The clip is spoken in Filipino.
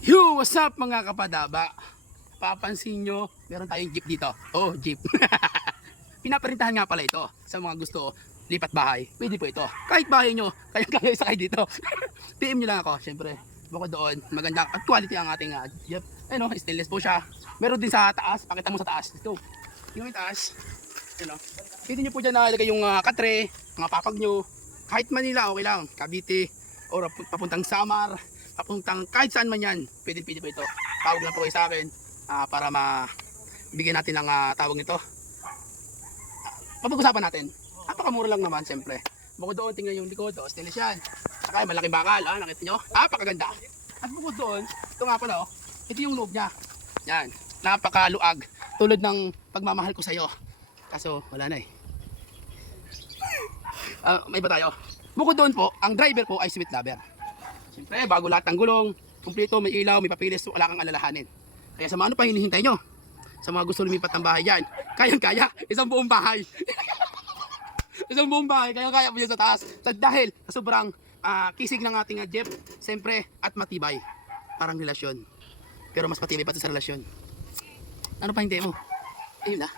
Yo, what's up mga kapadaba? Papansin nyo, meron tayong jeep dito. Oh, jeep. Pinaparintahan nga pala ito sa mga gusto lipat bahay. Pwede po ito. Kahit bahay nyo, kaya sakay dito. PM nyo lang ako, syempre. Bukod doon, maganda at quality ang ating jeep. Ayun o, stainless po siya. Meron din sa taas, pakita mo sa taas. Ito, yung taas. Ayun o. Pwede nyo po dyan ilagay yung katre, mga papag nyo. Kahit Manila, okay lang. Cavite, or papuntang Samar, papuntang kahit saan man yan, pwede po ito. Tawag lang po kayo sa akin para mabigyan natin ng tawag nito. Mapag-usapan natin. Napakamura lang naman, siyempre. Bukod doon, tingnan yung likod, stainless yan. Saka malaking bakal, nakita nyo? Napakaganda. At bukod doon, ito nga pala, ito yung loob niya. Yan, napakaluag. Tulad ng pagmamahal ko sa'yo. Kaso, wala na eh. May ba tayo? Bukod doon po, ang driver po ay sweet lover. Siyempre, bago lahat ng gulong, kumpleto, may ilaw, may papilis, wala kang alalahanin. Kaya sa mga ano pa hinihintay nyo? Sa mga gusto lumipat ng bahay dyan, kayang-kaya, isang buong bahay. Isang buong bahay, kaya-kaya po yun sa taas. Dahil sa sobrang kisig ng ating jeep, siyempre, at matibay. Parang relasyon. Pero mas matibay pa ito sa relasyon. Ano pa hindi mo? Ayun na.